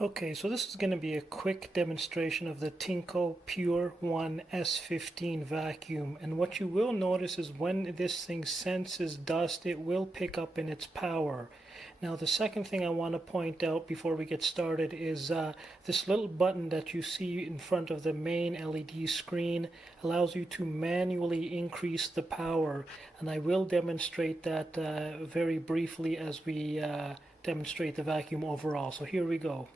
Okay, so this is going to be a quick demonstration of the Tineco Pure 1 S15 vacuum, and what you will notice is when this thing senses dust, it will pick up in its power. Now the second thing I want to point out before we get started is this little button that you see in front of the main LED screen allows you to manually increase the power, and I will demonstrate that very briefly as we demonstrate the vacuum overall. So here we go.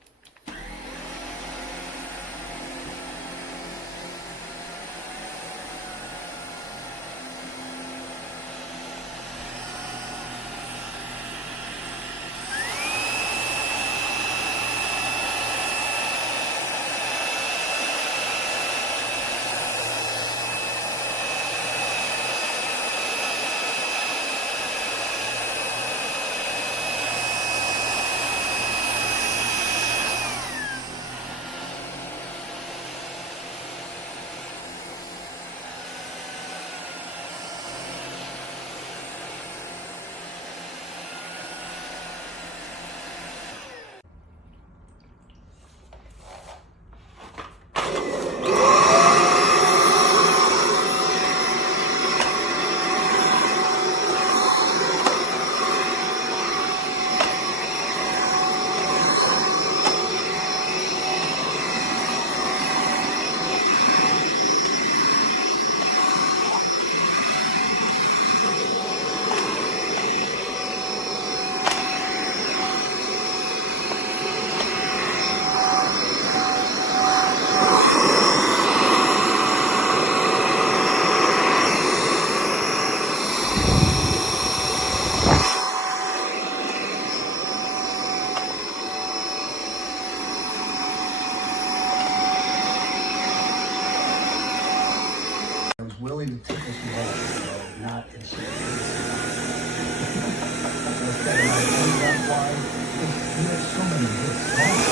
Willing to take us low, not in so that's why we have so many good songs.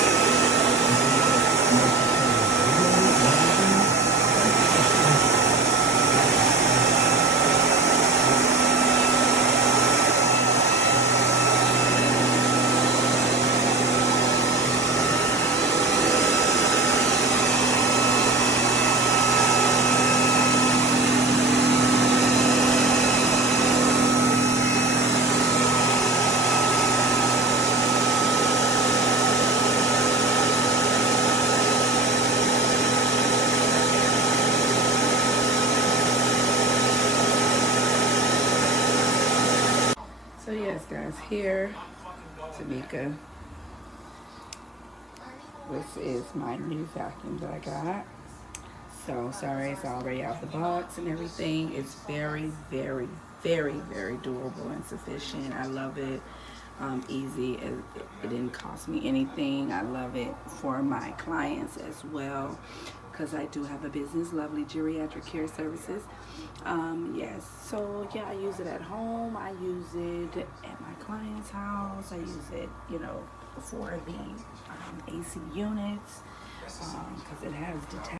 So yes, guys, here, Tineco. This is my new vacuum that I got. So sorry, it's already out the box and everything. It's very, very, very, very durable and sufficient. I love it. Easy. It didn't cost me anything. I love it for my clients as well, because I do have a business, Lovely Geriatric Care Services. Yes, so yeah, I use it at home. I use it at my client's house. I use it, for the AC units, because it has detached.